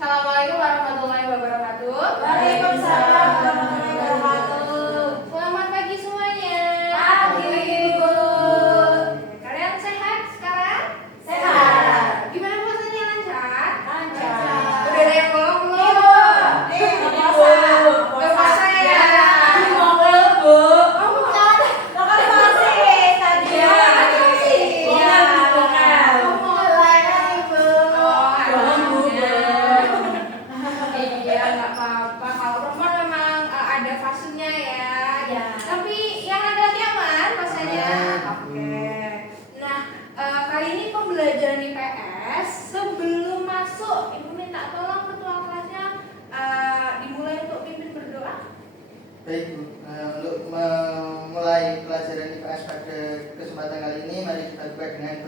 Assalamualaikum warahmatullahi wabarakatuh. Waalaikumsalam warahmatullahi wabarakatuh. Selamat pagi semuanya. Pagi, Bu. Kalian sehat sekarang? Sehat. Gimana puasanya, lancar? Lancar. Udah ada yang bolong belum? Udah puasa ya? Iya, nggak apa-apa. Kalau perempuan memang ada fasenya ya. Ya. Tapi yang laki-laki aman fasenya. Oke. Nah, kali ini pembelajaran IPS. Sebelum masuk, Ibu minta tolong ketua kelasnya dimulai untuk pimpin berdoa. Baik Bu, untuk memulai pelajaran IPS pada kesempatan kali ini, mari kita buka dengan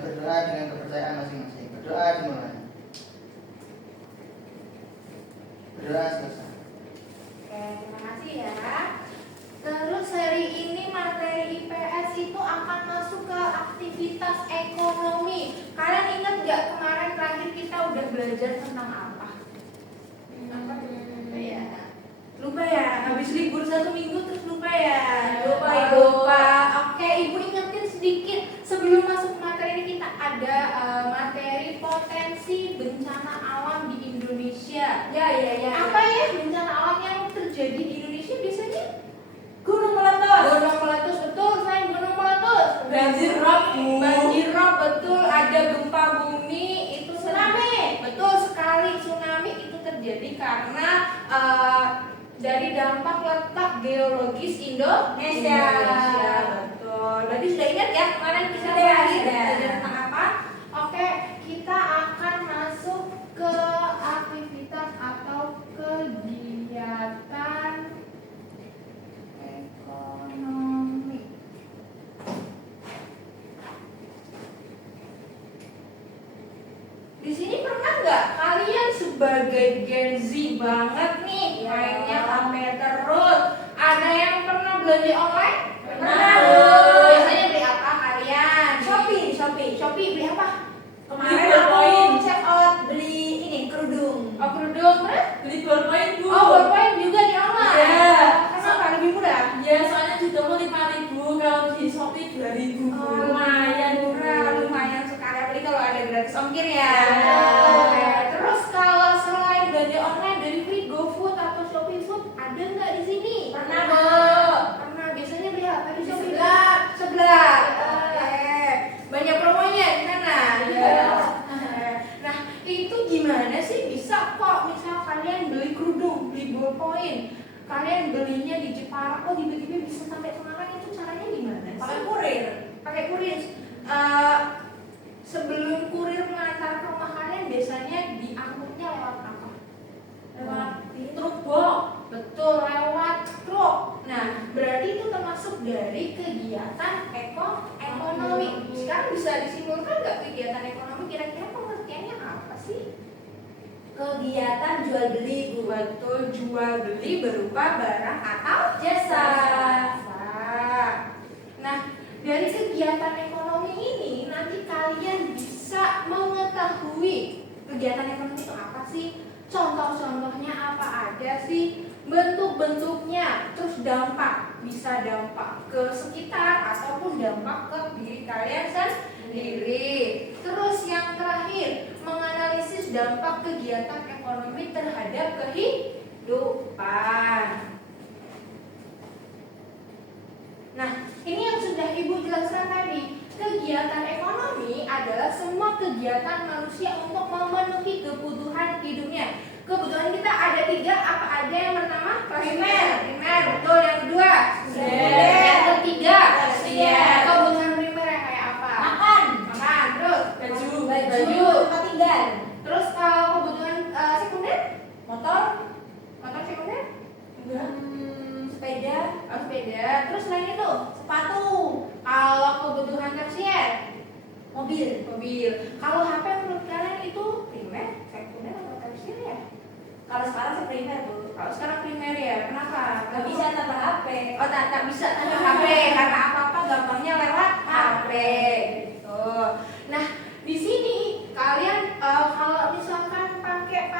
berdoa dengan kepercayaan masing-masing. Berdoa dimulai. Berdoa selesai. Oke, terima kasih ya. Terus hari ini materi IPS itu akan masuk ke aktivitas ekonomi. Kalian ingat nggak kemarin terakhir kita udah belajar tentang apa? Ya. Lupa ya, habis libur 1 minggu terus lupa ya. Lupa. Oke, Ibu ingetin sedikit sebelum masuk materi ini. Kita ada materi potensi bencana alam di Indonesia. Ya. Apa ya bencana alam yang terjadi di Indonesia biasanya? Gunung meletus. Gunung meletus, betul. Selain gunung meletus, Banjir rob, Bu. banjir rob, betul. Ada gempa bumi, itu tsunami, betul sekali. Tsunami itu terjadi karena dari dampak letak geologis Indonesia. Betul. Berarti sudah ingat ya kemarin kita belajar tentang apa? Oke, kita akan masuk ke aktivitas atau kegiatan ekonomi. Di sini pernah nggak kalian sebagai Gen Z banget nih mainnya HP terus? Ada yang pernah belanja online? Pernah. Biasanya beli apa kalian? Shopee beli apa? Kemarin Beli aku poin. check out beli ini kerudung. Oh, kerudung terus? Beli ballpoint, Bu. Oh, ballpoint juga di online. Iya. Kenapa lebih murah? Ya, soalnya di toko 5.000, kalau di Shopee 2.000. Lumayan murah, lumayan sekali. Apalagi kalau ada gratis ongkir ya. Ya. Oke. Terus kalau selain belanja online dari Free GoFood atau Shopee Food ada nggak di sini? Pernah, Bu. Pernah. Biasanya beli apa di Di Shopee? sebelah. Sebelah. Oke. Banyak promonya di sana. Iya. Nah, itu gimana sih bisa kok misal kalian beli kerudung, beli ballpoint, kalian belinya di Jepara, kok tiba-tiba bisa sampai Semarang, itu caranya gimana sih? Pakai kurir. Pakai kurir. Sebelum kurir mengantar ke rumah kalian biasanya diangkutnya lewat apa? Lewat truk box. Betul, lewat truk. Nah, berarti itu termasuk dari kegiatan ekonomi. Sekarang bisa disimpulkan nggak kegiatan ekonomi kira-kira pengertiannya apa sih? Kegiatan jual beli, Bu. Betul, jual beli berupa barang atau Jasa. Nah, dari kegiatan ekonomi ini nanti kalian bisa mengetahui kegiatan ekonomi itu apa sih? Contoh-contohnya apa aja sih? Bentuk-bentuknya, terus dampak, bisa dampak ke sekitar ataupun dampak ke diri kalian sendiri. Terus yang terakhir, menganalisis dampak kegiatan ekonomi terhadap kehidupan. Nah, ini yang sudah Ibu jelaskan tadi. Kegiatan ekonomi adalah semua kegiatan manusia untuk memenuhi kebutuhan hidupnya. Kebutuhan kita ada 3, apa aja? Yang pertama, primer, betul. Yang kedua, Sekunder. yang ketiga, Tersier. kebutuhan primer yang kayak apa? Makan. Terus Baju. Tempat tinggal. Terus kalau kebutuhan sekunder, Motor. sekunder, Sepeda. sepeda. Terus selain itu, Sepatu. kalau kebutuhan tersier, Mobil. Kalau HP menurut kalian itu primer, sekunder atau tersier ya? Kalau sekarang sih primer, Bu. Kalau sekarang primer ya, kenapa? Gak bisa tambah HP. Oh, tak bisa tambah HP karena apa-apa gampangnya lewat HP. Gitu. Nah, di sini kalian kalau misalkan pakai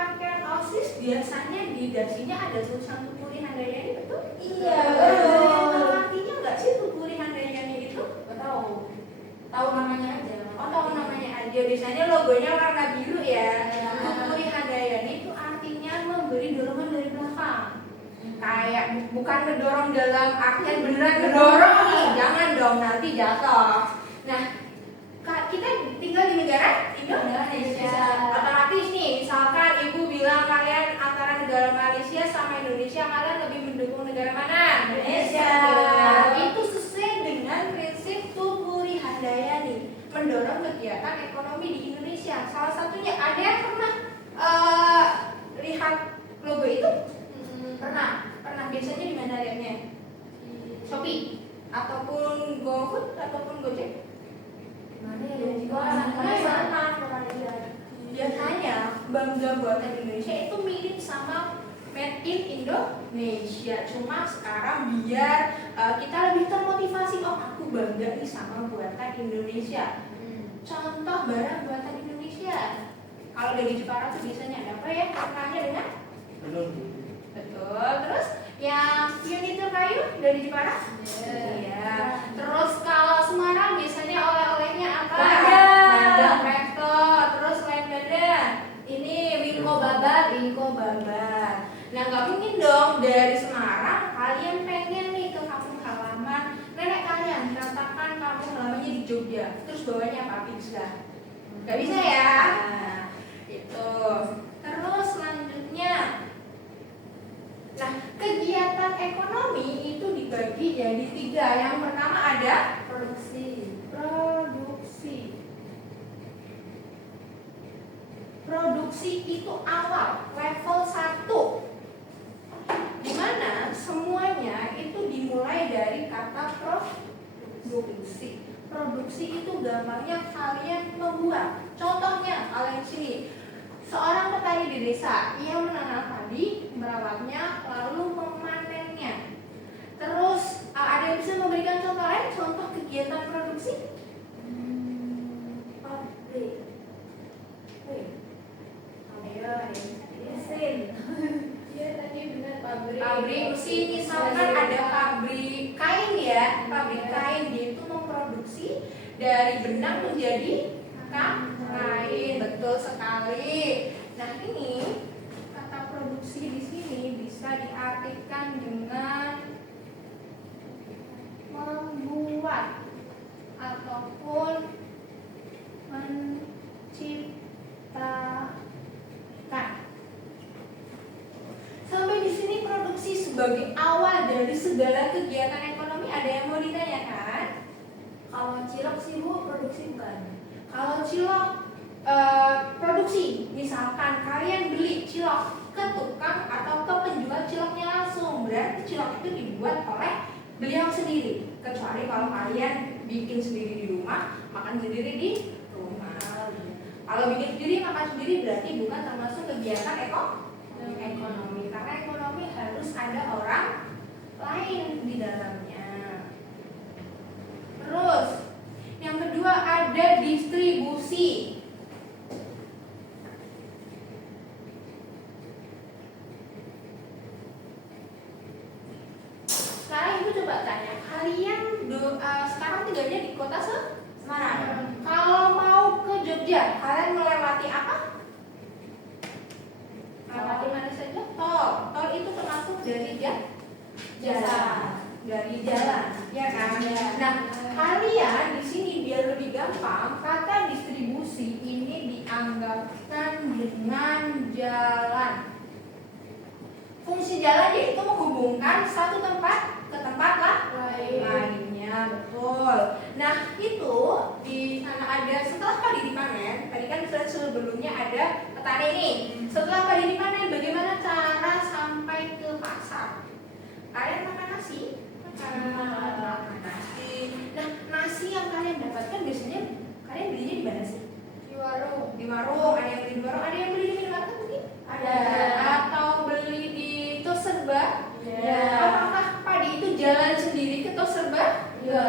biasanya di dasinya ada tulisan Tupuri Handayani, betul? Iya. Tahu artinya nggak sih Tupuri Handayani itu? Nggak tahu. Tahu namanya aja. Oh, tahu namanya aja. Biasanya logonya warna biru ya. Iya. Tupuri Handayani itu artinya memberi dorongan dari belakang. Kayak bukan ngedorong dalam artian beneran ngedorong nih, jangan dong nanti jatuh. Nah, kita tinggal di negara Indonesia. Otomatis nih, misalkan ibu bilang kalian antara negara Malaysia sama Indonesia, kalian lebih mendukung negara mana? Indonesia. Nah, itu sesuai dengan prinsip Tupuri Handayani, mendorong kegiatan ekonomi di Indonesia. Salah satunya ada yang pernah lihat logo itu? Pernah. Biasanya di mana lihatnya? Shopee ataupun GoFood ataupun Gojek? Mana ya? Biasanya bangga buatan Indonesia itu mirip sama made in Indonesia. Cuma sekarang biar kita lebih termotivasi, oh aku bangga nih sama buatan Indonesia. Contoh barang buatan Indonesia. Kalau dari Jepara tuh biasanya ada apa ya? Makanya dengan Belum. betul. Terus yang furniture kayu dari Jepara? Iya. Terus kalau Semarang biasanya oleh-olehnya apa? Bandeng presto. Terus lain beda. Ini Winko Babat. Nah nggak mungkin dong dari Semarang kalian pengen nih ke kampung halaman nenek kalian. Katakan kampung halamannya di Jogja. Terus bawanya apa? Pizza. Nggak bisa ya? Nah, itu. Terus selanjutnya. Nah, kegiatan ekonomi itu dibagi jadi 3. Yang pertama ada produksi. Produksi itu awal, level 1. Dimana semuanya itu dimulai dari kata produksi. Produksi itu gampangnya kalian membuat. Contohnya kalian sini. Seorang petani di desa, ia menanam padi, merawatnya, lalu memanennya. Terus ada yang bisa memberikan contoh lain, contoh kegiatan produksi? Pabrik. Ayo, Mesin. Iya tadi benar Pabrik. Pabrik mesin, misalkan ada pabrik kain ya, pabrik kain dia itu memproduksi dari benang menjadi kain, betul sekali. Nah ini kata produksi di sini bisa diartikan dengan membuat ataupun menciptakan. Sampai di sini produksi sebagai awal dari segala kegiatan ekonomi. Ada yang mau ditanyakan? Kalau cilok sih Bu, produksi bukan? Kalau cilok produksi, misalkan kalian beli cilok ke tukang atau ke penjual ciloknya langsung, berarti cilok itu dibuat oleh beliau sendiri. Kecuali kalau kalian bikin sendiri di rumah, makan sendiri di rumah. Kalau bikin sendiri, makan sendiri berarti bukan termasuk kegiatan ekonomi. Karena ekonomi harus ada orang lain di dalamnya. Terus yang kedua ada distribusi. Sekarang ibu coba tanya, kalian sekarang tinggalnya di kota Semarang. Kalau mau ke Jogja, kalian melewati apa? Melewati mana saja? Tol. Tol itu termasuk dari dari jalan, ya kan? Nah, kalian di sini biar lebih gampang, kata distribusi ini dianggapkan dengan jalan. Fungsi jalan yaitu menghubungkan satu tempat ke tempat lainnya, betul. Nah, itu di sana ada setelah padi dipanen, tadi kan sebelumnya ada petani ini. Setelah padi dipanen, bagaimana cara sampai ke pasar? Kalian makan nasi? Makan nasi. Nah, nasi yang kalian dapatkan biasanya kalian belinya di mana sih? Di warung. Di warung. Ada yang beli di warung, ada yang beli di minimarket mungkin? Ada. Atau beli di tos serba? Ya. Apakah padi itu jalan sendiri ke tos serba? Ya.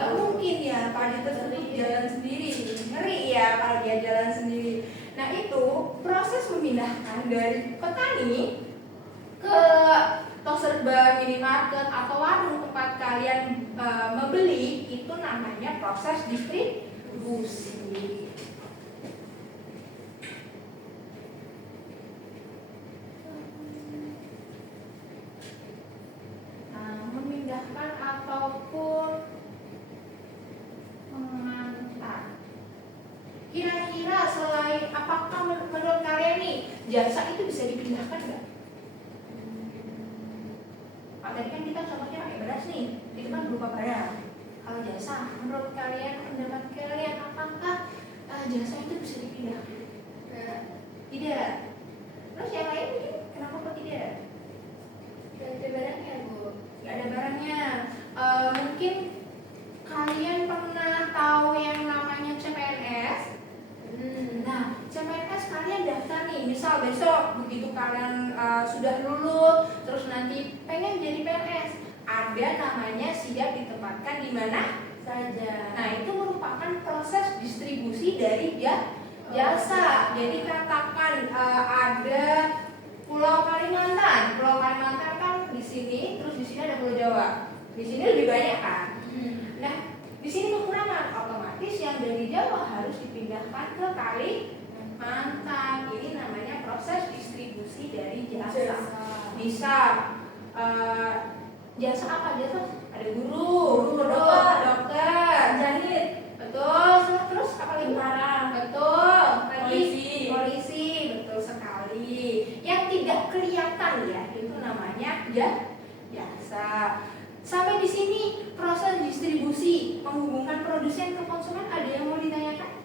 Nggak mungkin ya, padi tersebut jalan sendiri. Ngeri ya kalau dia jalan sendiri. Nah, itu proses memindahkan dari petani ke toko serba, minimarket atau warung tempat kalian membeli, itu namanya proses distribusi. Memindahkan ataupun mengantar. Kira-kira selain apakah menurut kalian nih jasa itu bisa dipindahkan nggak? Tadi kan kita contohnya pakai beras nih, itu kan berupa barang. Kalau jasa, menurut kalian, pendapat kalian, apakah jasa itu bisa dipindahkan? Tidak. Terus yang lain mungkin kenapa kok tidak? Gak ada barangnya, Bu. Nggak ada barangnya. Mungkin kalian pernah tahu yang namanya CPNS? Nah, CPNS kalian daftar nih, misal besok begitu kalian sudah lulus, terus nanti pengen jadi PNS, ada namanya siap ditempatkan di mana Saja. Nah, itu merupakan proses distribusi dari jasa. Jadi katakan ada Pulau Kalimantan. Pulau Kalimantan kan di sini, terus di sini ada Pulau Jawa. Di sini lebih banyak kan? Nah, di sini kekurangan, otomatis yang dari Jawa harus dipindahkan ke Kalimantan. Ini namanya proses distribusi dari jasa. Bisa jasa apa? Jasa ada guru, dokter, Jahit, betul. Terus apa lagi? Betul. Lagi polisi, betul sekali. Yang tidak kelihatan ya, itu namanya jasa. Sampai di sini proses distribusi menghubungkan produsen ke konsumen, ada yang mau ditanyakan?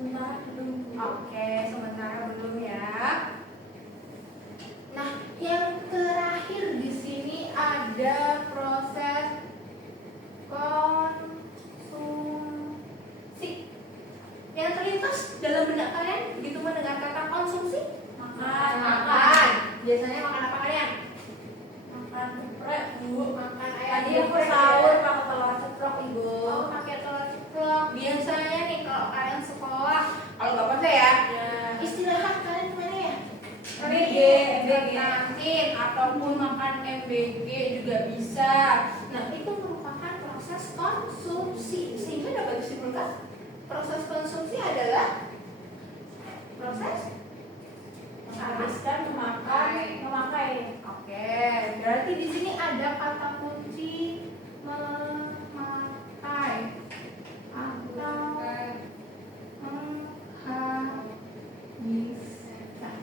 sementara belum. Oke, sementara belum ya. Nah, yang terakhir di sini ada proses konsumsi. Yang terlintas dalam benak kalian begitu mendengar kata konsumsi? Makan. Biasanya makan apa kalian? Makan geprek, Bu. Makan Tadi ayam aku geprek sahur ya? pakai telur ceplok, Ibu. Oh, pakai telur ceplok. Biasanya nih kalau kalian sekolah, kalau bapak saya ya, istirahat kalian kemana ya? MBG. Kantin ataupun makan MBG juga bisa. Nah, itu merupakan proses konsumsi. Sehingga dapat disimpulkan proses konsumsi adalah proses Menghabiskan, memakai. Oke, berarti di sini ada kata kunci memakai atau menghabiskan.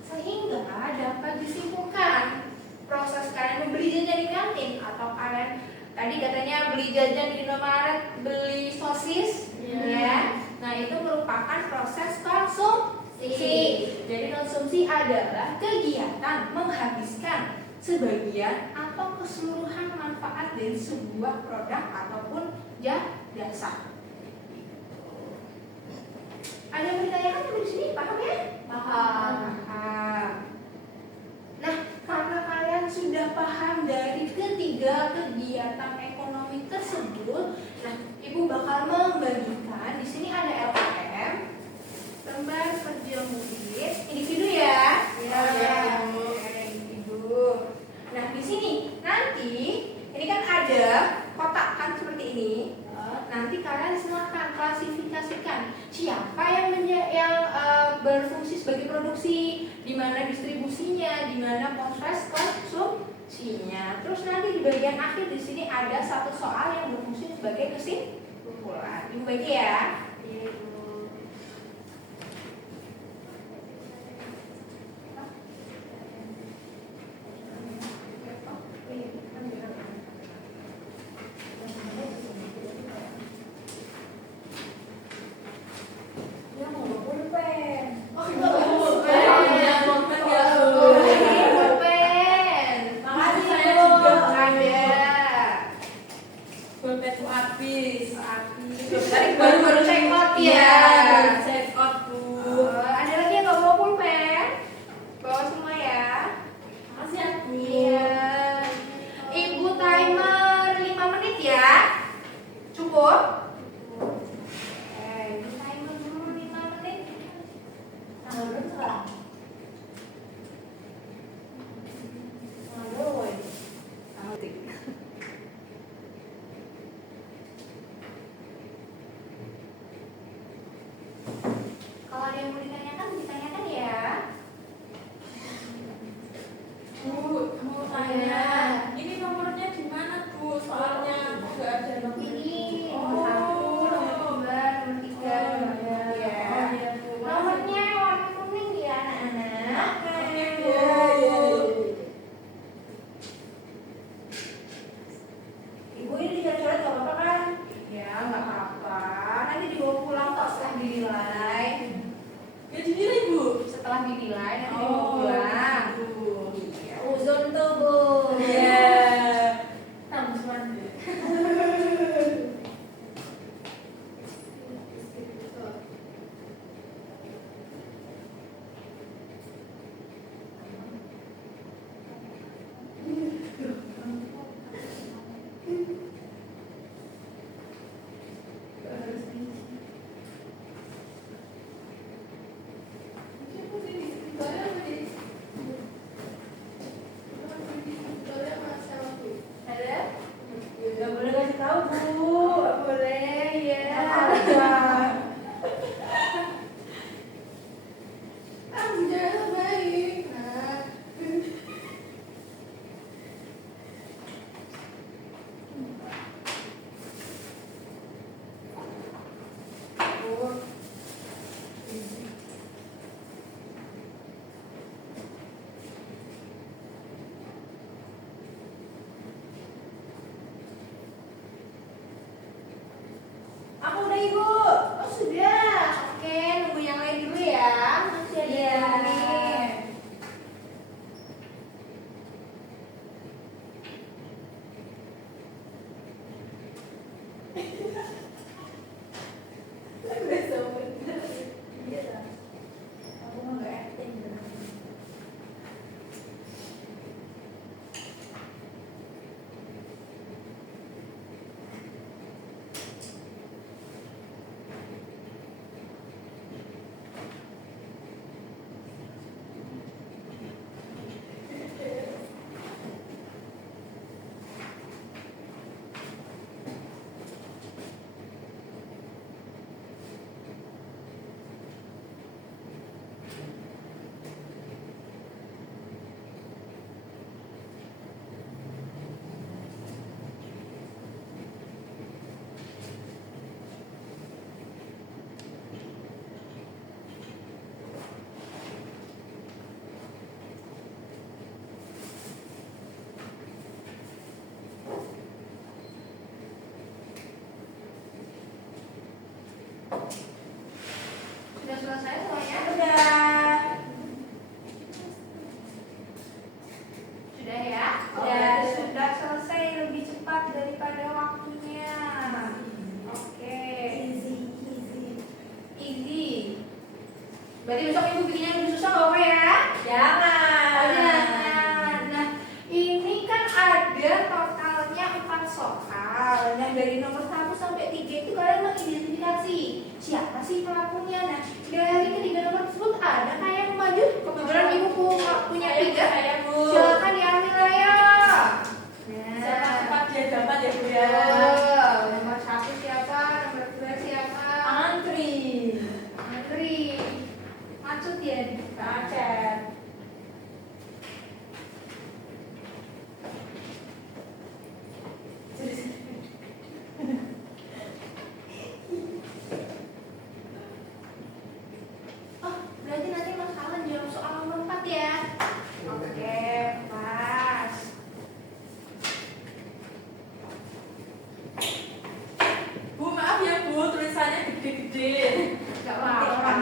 Sehingga dapat disimpulkan proses kalian membeli jajan di kantin atau kalian tadi katanya beli jajan di Indomaret, beli sosis, ya. Nah, itu merupakan proses konsumsi. Jadi konsumsi adalah kegiatan menghabiskan sebagian atau keseluruhan manfaat dari sebuah produk ataupun jasa. Ada yang ditanyakan sampai di sini, paham ya? Paham. Nah, karena kalian sudah paham dari ketiga kegiatan ekonomi tersebut, nah, Ibu bakal membagikan di sini ada LKM, lembar kerja murid, individu ya. Ada individu. Nah, di sini nanti ini kan ada kotak kan seperti ini. Nanti kalian silahkan klasifikasikan siapa yang berfungsi sebagai produksi, di mana distribusinya, di mana proses konsumsinya. Terus nanti di bagian akhir di sini ada satu soal yang berfungsi sebagai kesimpulan. Ibu bagi ya. Baru cek nilai nanti dibawa pulang. Ya, uzon tubuh. Iya. Ada? Nggak boleh kasih tahu, Bu. Boleh ya. Apa? Jangan baik. Nah. Oh. Aku udah, Ibu. Oh sudah, oke nunggu yang lain dulu ya. Masih ada Iya. yang nih. Aku mah nggak acting. Sudah selesai semuanya? Udah. Sudah ya? Sudah. Sudah selesai lebih cepat daripada waktunya. Oke. Easy. Berarti besok ibu bikin yang lebih susah nggak apa ya? Jangan. Oh, jangan. Nah, ini kan ada totalnya 4 soal. Nah, dari nomor 1 sampai 3 itu kalian mengidentifikasi siapa sih pelakunya. Nah, dari ketiga nomor tersebut ada kayak yang maju. Kebetulan ibu punya 3. Saya, Bu. Silakan diambil aja. Siapa Nah, cepat dia dapat ya, Bu ya. nomor 1 siapa? Nomor 2 siapa? Antri. Andri. Maksud ya? Kacet. Oh, berarti nanti Mas Alan jawab soal nomor 4 ya? Oke, pas. Bu, maaf ya, Bu, tulisannya gede-gede. Gak apa-apa.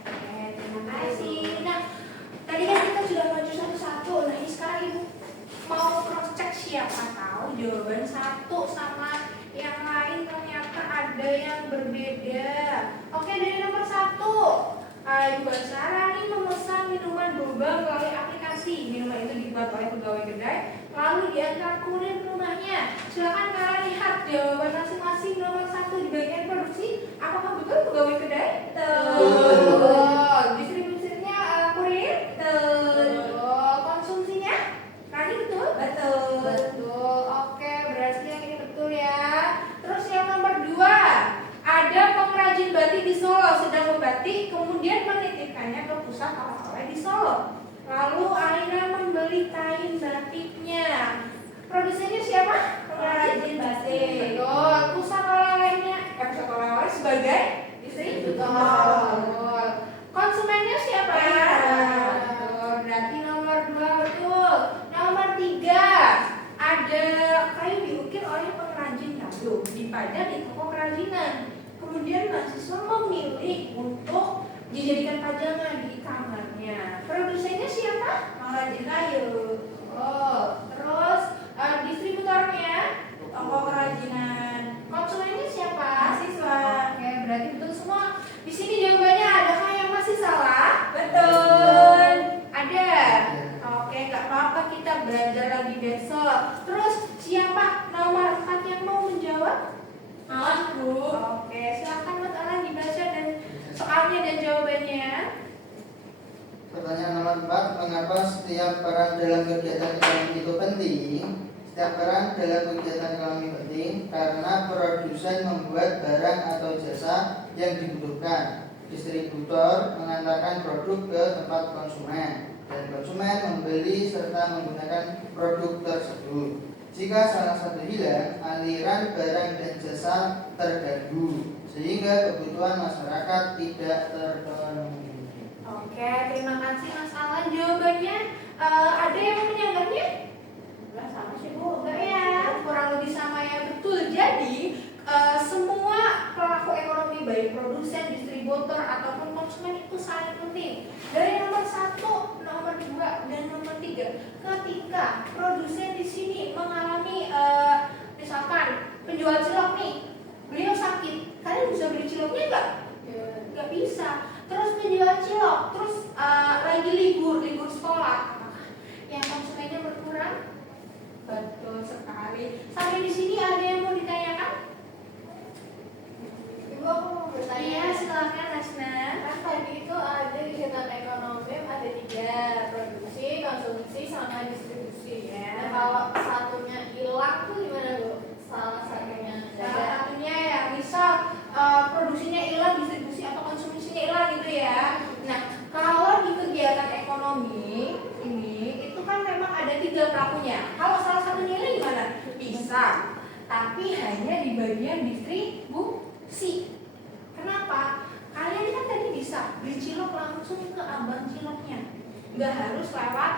Oke, terima kasih. Nah, tadi kan kita sudah maju satu-satu. Nah, ini sekarang ibu mau cross check siapa tahu jawaban satu sama yang lain ternyata ada yang berbeda. Oke, dari nomor 1, Ibu Basara nih memesan minuman boba melalui aplikasi. Minuman itu dibuat oleh pegawai kedai, lalu diantar kurir ke rumahnya. Silakan kalian lihat jawaban masing-masing nomor 1 di bagian produksi. Apakah betul pegawai kedai? Betul. Distribusinya kurir? Betul. Konsumsinya? Rani betul? Betul. Oke, berarti yang ini betul ya. Terus yang nomor 2, ada pengrajin batik di Solo sedang membatik, kemudian menitipkannya ke pusat oleh-oleh di Solo. Lalu Aina membeli kain batiknya. Produsennya siapa? Pengrajin batik. Betul. Pusaka lainnya, pusaka lain sebagai distributor. Konsumennya siapa? Betul. Berarti nomor 2 betul. Nomor 3 ada kayu diukir oleh pengrajin kayu dipajang di toko kerajinan. Kemudian mahasiswa memilih untuk dijadikan pajangan di kamarnya. Produsennya siapa? Pengrajin kayu. Oh, terus distributornya, Toko kerajinan. konsumennya siapa? Mahasiswa. Oke, berarti betul semua. Di sini jawabannya adakah yang masih salah? Betul. Ada. Oke, nggak apa-apa, kita belajar lagi besok. Terus siapa nomor 4 yang mau menjawab? Malas, Bu. Oke, silakan buat Alan dibaca dan soalnya dan jawabannya. Pertanyaan nomor 4, mengapa setiap peran dalam kegiatan ekonomi itu penting? Setiap peran dalam kegiatan ekonomi penting karena produsen membuat barang atau jasa yang dibutuhkan. Distributor mengantarkan produk ke tempat konsumen dan konsumen membeli serta menggunakan produk tersebut. Jika salah satu hilang, aliran barang dan jasa terganggu sehingga kebutuhan masyarakat tidak terpenuhi. Oke, terima kasih Mas Alan. Jawabannya ada yang mau menyanggahnya? Enggak sama sih, Bu. Enggak ya, kurang lebih sama ya. Betul. Jadi semua pelaku ekonomi baik produsen, distributor ataupun konsumen itu saling penting. Dari nomor 1, nomor 2 dan nomor 3. Ketika produsen di sini mengalami misalkan penjual cilok nih, beliau sakit, kalian bisa beli ciloknya enggak? Enggak bisa. Terus penjual cilok, terus lagi libur sekolah, apakah yang konsumennya berkurang? Betul sekali. Sampai di sini ada yang mau ditanyakan? Ibu, aku mau bertanya. Iya, silakan Asna. Kan tadi itu ada kegiatan ekonomi ada 3, produksi, konsumsi, sama distribusi. Ya. Nah, kalau satunya hilang tuh gimana, Bu? Salah satunya Salah satunya ya, misal produksinya hilang, distribusi atau konsumsinya hilang gitu ya. Nah, kalau di kegiatan ekonomi ini itu kan memang ada 3 pelakunya. Kalau salah satunya hilang gimana? Bisa, tapi hanya di bagian distribusi. Kenapa? Kalian kan tadi bisa beli cilok langsung ke abang ciloknya, nggak harus lewat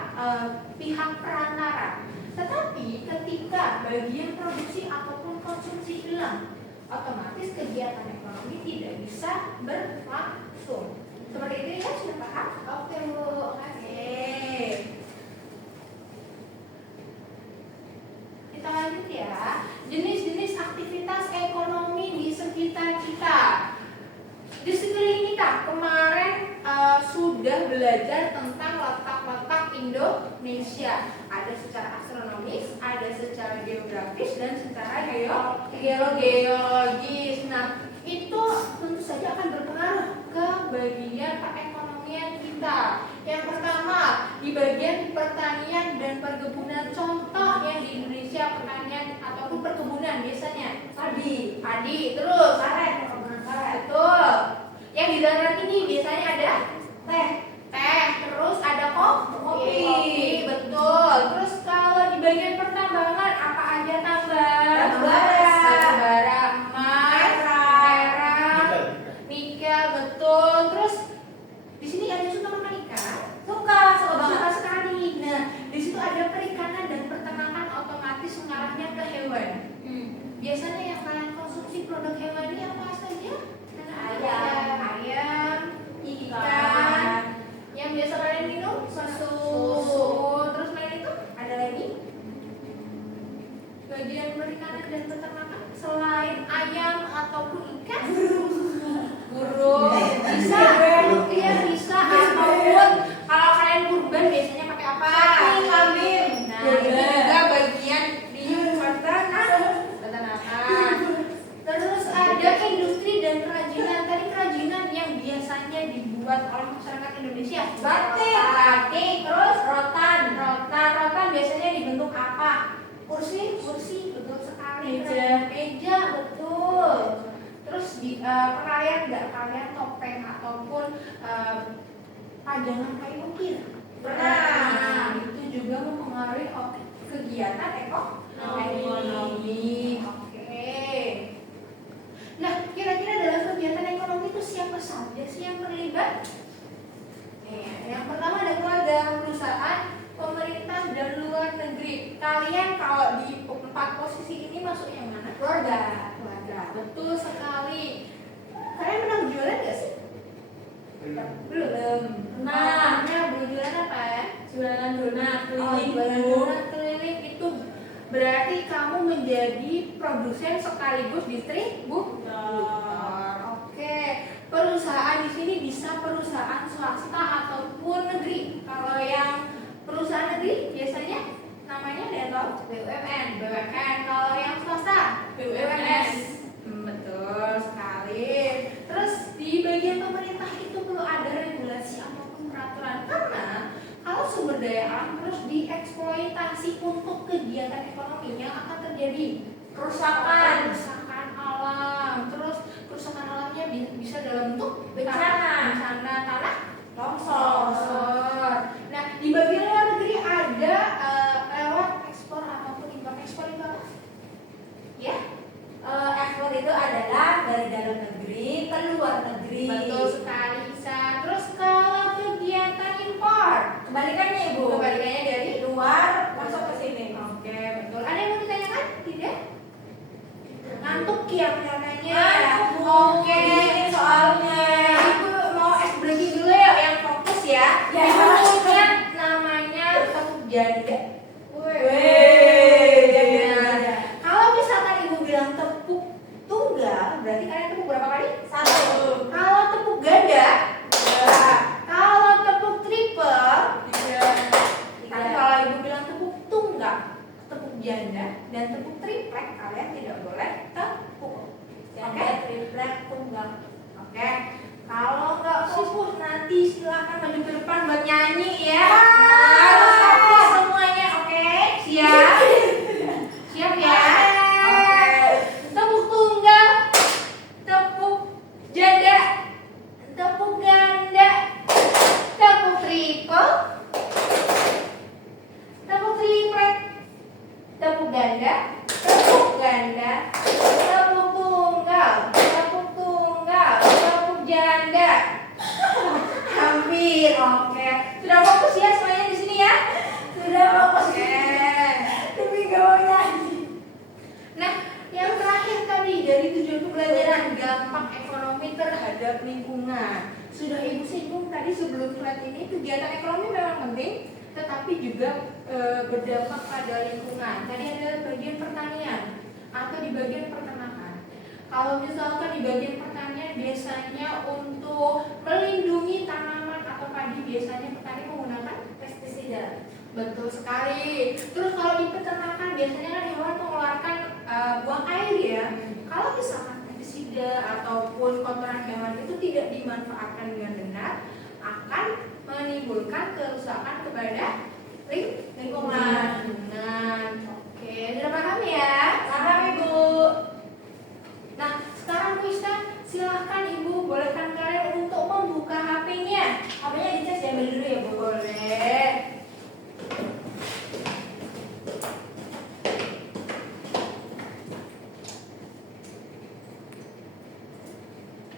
pihak perantara. Tetapi ketika bagian produksi ataupun konsumsi hilang, otomatis kegiatan ekonomi tidak bisa berlangsung. Seperti itu ya, sudah paham? Oke, Bu. Makasih. Kita lanjut ya. Jenis-jenis aktivitas ekonomi di sekitar kita. Di sekeliling kita kemarin sudah belajar tentang letak-letak Indonesia. Ada secara astronomis, ada secara geografis, dan secara geologis. Nah, itu tentu saja akan berpengaruh ke bagian perekonomian kita. Yang pertama, di bagian pertanian dan perkebunan. Contoh yang di Indonesia pertanian ataupun perkebunan biasanya padi, terus karet, betul. Yang di daerah ini biasanya ada teh, terus ada kopi, betul. Terus kalau di bagian pertambangan apa aja tambang? Batu bara, emas, perak, nikel, betul. Terus di sini ada suka makan ikan? Suka banget sekali. Nah, di situ ada perikanan dan peternakan, otomatis mengarahnya ke hewan. Biasanya yang kalian konsumsi produk hewani apa saja? Ayam, ikan. Yang biasa kalian minum susu. Terus lain itu ada lagi? Bagian perikanan dan peternakan selain ayam ataupun ikan? Burung. Bisa, iya bisa. Ataupun kalau kalian kurban biasanya pakai apa? Kambing. Nah, itu juga bagian di peternakan. Terus ada industri dan kerajinan. Tadi kerajinan yang biasanya dibuat oleh masyarakat Indonesia. Batik, terus rotan biasanya dibentuk apa? Kursi, betul sekali. Meja, betul. Terus di kalian topeng ataupun pajangan kayu ukir. Nah, itu juga mempengaruhi kegiatan ekonomi. Oke. Nah, kira-kira dalam kegiatan ekonomi itu siapa saja sih yang terlibat? Yang pertama ada keluarga, perusahaan, pemerintah, dan luar negeri. Kalian kalau di 4 posisi ini masuk yang mana? Keluarga. Betul sekali. Kalian pernah berjualan nggak sih? Belum. Nah, belum jualan apa ya? Jualan donat keliling. Jualan donat keliling itu berarti kamu menjadi produsen sekaligus distributor. Oke. Perusahaan di sini bisa perusahaan swasta ataupun negeri. Kalau yang perusahaan negeri biasanya namanya ada tahu? BUMN. Kalau yang swasta BUMS. Betul sekali. Terus di bagian pemerintah itu perlu ada regulasi ataupun peraturan, karena kalau sumber daya alam terus dieksploitasi untuk kegiatan ekonominya akan terjadi kerusakan alam. Terus kerusakan alamnya bisa dalam bentuk bencana tanah longsor. Nah, di bagian luar negeri ada lewat ekspor ataupun impor. Ekspor itu apa? Ya? Ekspor itu adalah dari dalam negeri ke luar negeri. Betul sekali, Isa. Terus kalau kegiatan impor, Kebalikannya Ibu. kebalikannya dari Luar masuk ke sini. Oke, betul. Ada yang mau ditanyakan? Tidak? Ngantuk ya kelihatannya. Ngantuk. Oke. Ini soalnya. Ibu mau es breaking dulu ya, yang fokus ya. Ya. Ibu ingat namanya tepuk janda. Janda. Kalau misalkan ibu bilang tepuk tunggal, berarti kalian tepuk berapa kali? 1. Kalau tepuk ganda, kalau tepuk triple, 3. tapi kalau ibu bilang tepuk tunggal, tepuk janda, dan tepuk triplek, kalian tidak boleh tepuk. Janda, triplek, tunggal. Oke. Kalau nggak fokus nanti silakan maju ke depan buat nyanyi ya. Harus fokus semuanya, oke? Siap? Siap ya? Oke. Tepuk tunggal, tepuk janda, tepuk ganda, tepuk triple, tepuk triplek, tepuk ganda, tepuk ganda, tepuk tunggal, tepuk janda. Hampir, oke. Sudah fokus ya semuanya di sini ya? Sudah fokus. Oke. Tapi gak mau nyanyi. Nah, yang terakhir tadi dari tujuan pembelajaran dampak ekonomi terhadap lingkungan. Sudah Ibu singgung tadi sebelum slide ini, kegiatan ekonomi memang penting, tetapi juga berdampak pada lingkungan. Tadi ada bagian pertanian atau di bagian peternakan. Kalau misalkan di bagian pertanian biasanya untuk melindungi tanaman atau padi, biasanya petani menggunakan pestisida. Betul sekali. Terus kalau di peternakan biasanya kan hewan mengeluarkan buang air ya. Kalau misalkan pestisida ataupun kotoran hewan itu tidak dimanfaatkan dengan benar, akan menimbulkan kerusakan kepada lingkungan. Oke, sudah paham ya? Paham Ibu. Nah, sekarang Bu Ista, silahkan Ibu bolehkan kalian untuk membuka HP-nya. HP-nya dicas diambil dulu ya Bu. Boleh.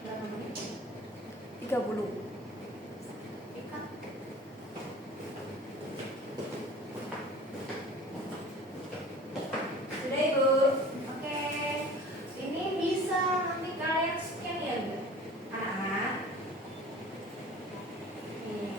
Berapa menit? 30. Ikat. Sudah Ibu. Oke. Ini bisa nanti kalian scan ya, Bu. Ah. Nih.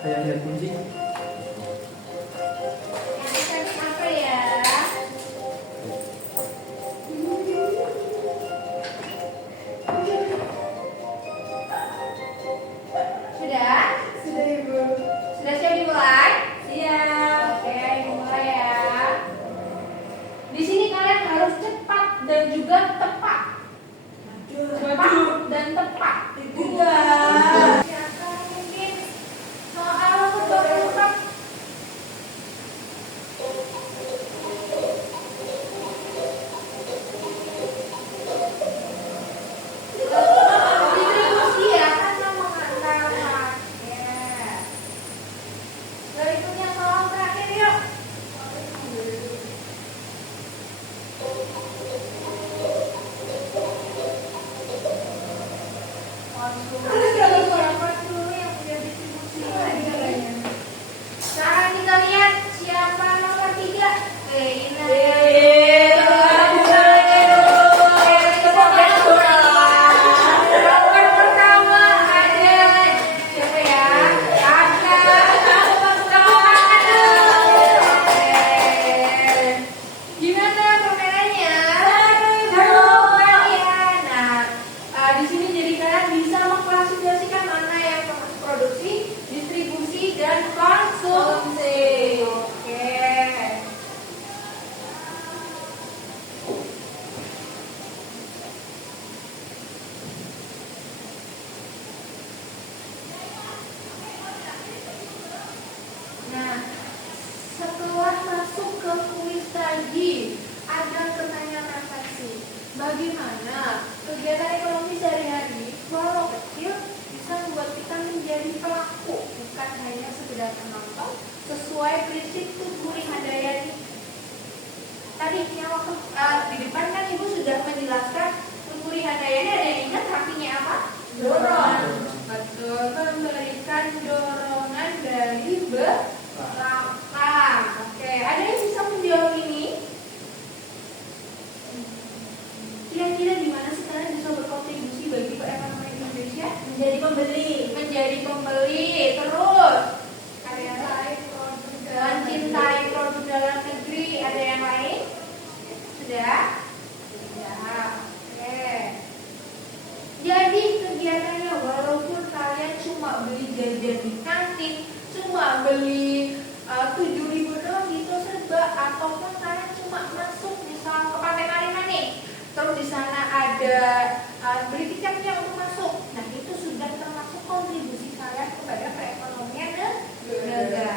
Ada yang lihat kunci? Yang tadi apa ya? Sudah? Sudah Ibu. Sudah siap dimulai? Siap. Oke, dimulai ya. Di sini kalian harus cepat dan juga tepat. Cepat dan tepat. Tidak. Siapa mungkin soal tebak-tebak? Distribusi ya, karena mengantar. Ya. Berikutnya soal terakhir yuk. Siapa dulu yang punya distribusi? Sekarang kita lihat siapa nomor 3. Ini. Nomor pertama ada siapa ya? Ada. Tepuk tangan dulu. Oke. Gimana permainannya? Seru kalian. Nah, di sini jadi kalian bisa mengklasifikasikan mana yang produksi, distribusi, dan konsumsi. Oke. Nah, setelah masuk ke kuis tadi, ada pertanyaan refleksi. Bagaimana kegiatan ekonomi sehari-hari, walau kecil, bisa membuat kita menjadi pelaku, bukan hanya sekedar penonton, sesuai prinsip Tutguri Handayani. Tadi yang waktu di depan kan Ibu sudah menjelaskan Tutguri Handayani, ada yang ingat artinya apa? Dorong. Betul, memberikan dorongan dari belakang. Oke, ada yang bisa menjawab ini? Kira-kira di mana sih kalian bisa berkontribusi bagi perekonomian Indonesia? Menjadi pembeli. Menjadi pembeli, terus ada yang lain, Mencintai mencintai produk dalam negeri. Ada yang lain? Sudah? Sudah. Oke. Jadi kegiatannya walaupun kalian cuma beli jajan di kantin, cuma beli 7.000 doang gitu serba, ataupun kalian cuma masuk misal ke Pantai Marina nih, terus di sana ada beli tiketnya untuk masuk. Nah, itu sudah termasuk kontribusi kalian kepada perekonomian negara.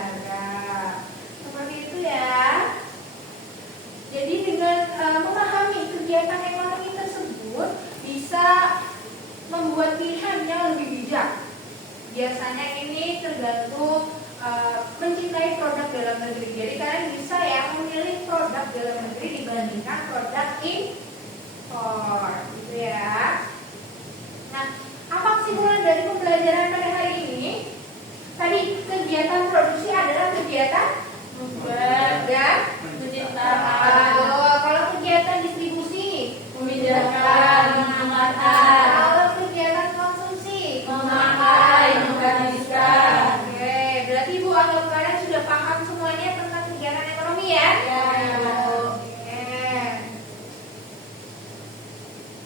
Seperti itu ya. Jadi dengan memahami kegiatan ekonomi tersebut bisa membuat pilihan yang lebih bijak. Biasanya ini tergantung mencintai produk dalam negeri. Jadi kalian bisa ya memilih produk dalam negeri dibandingkan produk impor, gitu ya. Nah, apa kesimpulan dari pembelajaran pada hari ini? Tadi kegiatan produksi adalah kegiatan membuat dan Menciptakan. kalau kegiatan distribusi Memindahkan. Mengangkat. kalau kegiatan konsumsi Memakai. Menghabiskan. Oke, berarti Ibu anggap kalian sudah paham semuanya tentang kegiatan ekonomi ya? Ya. Oke.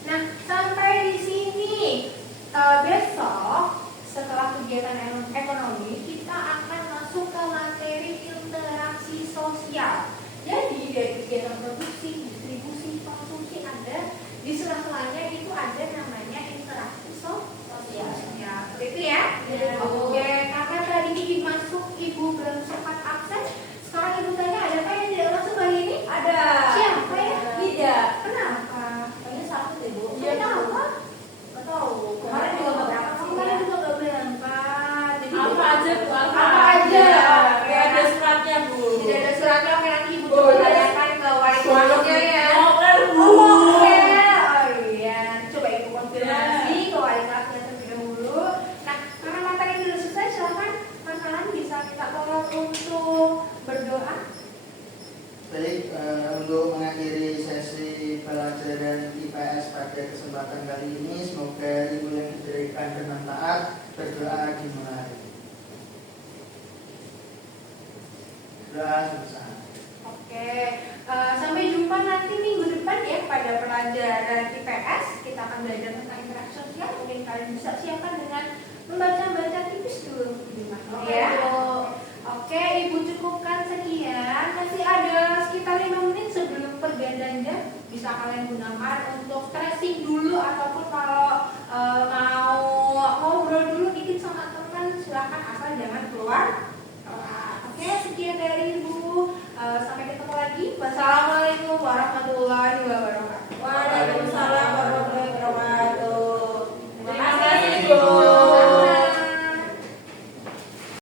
Nah, sampai di sini besok setelah kegiatan ekonomi kita akan masuk ke materi interaksi sosial. Jadi dari kegiatan produksi, distribusi, konsumsi ada di sela-selanya itu ada namanya interaksi sosial. Ya, seperti itu ya? Ya. Oke, karena tadi Ibu masuk, Ibu belum sempat absen. Sekarang Ibu tanya ada apa yang tidak masuk hari ini? Ada. Siapa ya? Tidak. Kenapa? Kayaknya sakit ya, Bu. Iya, kenapa? Nggak tahu. Kemarin juga nggak berangkat sih. Kemarin juga nggak berangkat. Jadi Apa aja, Bu? Apa aja? Nggak ada suratnya, Bu. Tidak ada suratnya, oke nanti Ibu Boleh. coba tanyakan ke wali kelasnya ya. Mau kan, Bu? Oke, oh iya, coba Ibu konfirmasi ke wali kelasnya terlebih dahulu. Nah, karena materi ini sudah selesai, silakan kalian bisa minta tolong untuk berdoa. Baik, untuk mengakhiri sesi pelajaran IPS pada kesempatan kali ini, semoga ilmu yang diberikan bermanfaat. Berdoa dimulai. Sudah selesai. Oke, sampai jumpa nanti minggu depan ya pada pelajaran IPS. Kita akan belajar tentang interaksi sosial. Mungkin kalian bisa siapkan dengan membaca